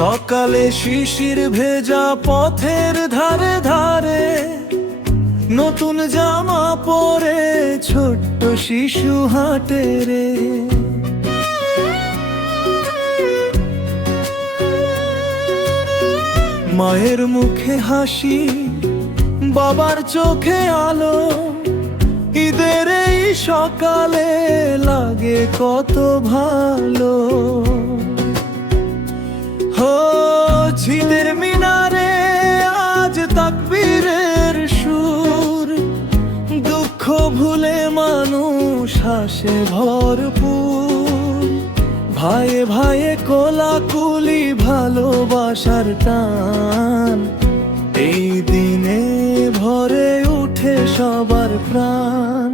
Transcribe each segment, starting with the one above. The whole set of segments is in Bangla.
সকালে শিশির ভেজা পথের ধারে ধারে নতুন জামা পরে ছোট্ট শিশু হাঁটে রে। মায়ের মুখে হাসি, বাবার চোখে আলো, ঈদের এই সকালে লাগে কত ভালো। হো ঝিলের মিনারে আজ তাকবীরের সুর, দুঃখ ভুলে মানুষ হাসে ভরপুর। ভাইয়ে ভাইয়ে কোলাকুলি, ভালোবাসার টান, এই দিনে ভরে উঠে সবার প্রাণ।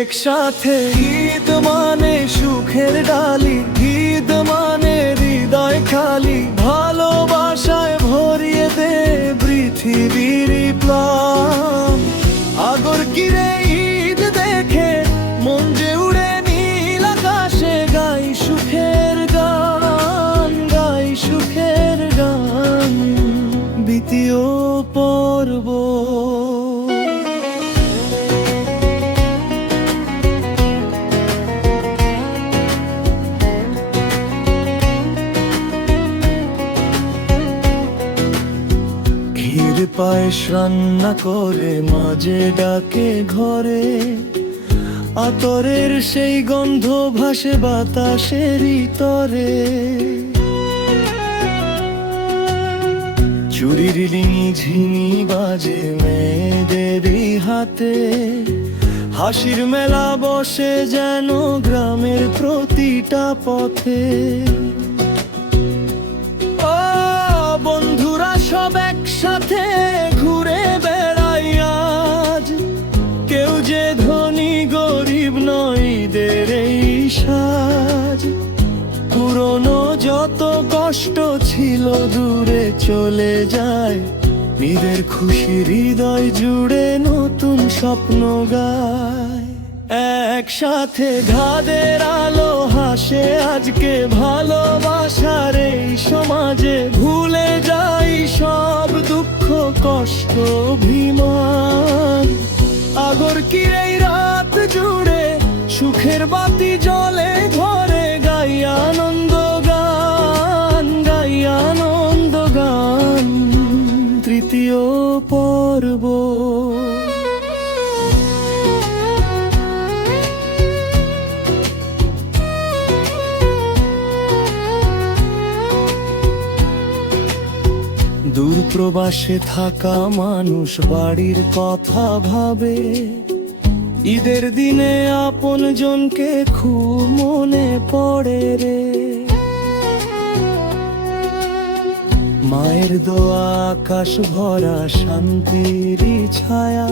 একসাথে ঈদ মানে সুখের ডালি, ঈদ মানে হৃদয় খালি, ভালোবাসায় ভরিয়ে দে পৃথিবীর প্রাণ। আগর কিরে ঈদ দেখে মন যে উড়ে নীল আকাশে, গাই সুখের গান, গাই সুখের গান, দ্বিতীয় পর্ব। ক্ষীর পায়েস রান্না করে মাঝে ডাকে ঘরে, আতরের সেই গন্ধ ভাসে বাতাসেরই তরে। চুরির লিঙি ঝিনি বাজে মেয়েদেরই হাতে, হাসির মেলা বসে যেন গ্রামের প্রতিটা পথে। ও বন্ধুরা সব একসাথে ঘুরে বেড়াই আজ, কেউ যে ধনী গরিব নয় ঈদের এই সাজ। পুরনো যত কষ্ট ছিল দূরে চলে যায়, ঈদের খুশি হৃদয় জুড়ে নতুন স্বপ্ন গায়। একসাথে ঘাদের আলো হাসে আজকে ভালোবাসার এই সমাজে, ভুলে যাই সব দুঃখ কষ্ট অভিমান। আগর কিরে রাত জুড়ে সুখের বাতি জ্বলে ঘরে, গাই আনন্দ গান, গাই আনন্দ গান, তৃতীয় পর্ব। দূর প্রবাসে থাকা মানুষ বাড়ির কথা ভাবে, ঈদের দিনে আপন জনকে খুব মনে পড়ে রে। মায়ের দোয়া আকাশ ভরা শান্তির ছায়া,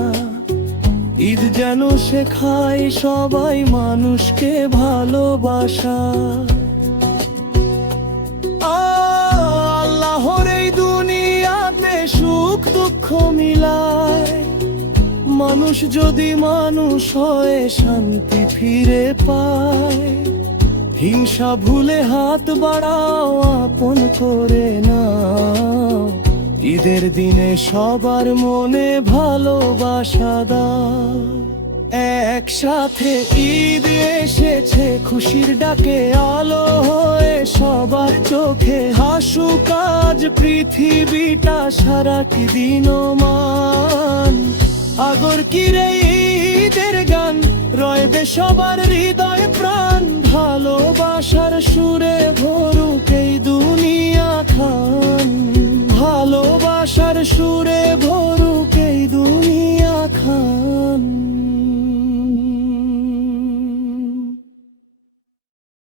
ঈদ যেন শেখায় সবাই মানুষকে ভালোবাসা। আল্লাহর এই দুনিয়াতে সুখ দুঃখ মিলায়, মানুষ যদি মানুষ হয়ে শান্তি ফিরে পায়। হিংসা ভুলে হাত বাড়াও, আপন করে নাও, ঈদের দিনে সবার মনে ভালোবাসা দাও। একসাথে ঈদ এসেছে খুশির ডাকে, আলো হয়ে সবার চোখে হাসুক আজ পৃথিবীটা সারাটি দিনমান। আগর কিরে ঈদের গান রয়বে সবার হৃদয় প্রাণ, ভালোবাসার সুরে ভরুক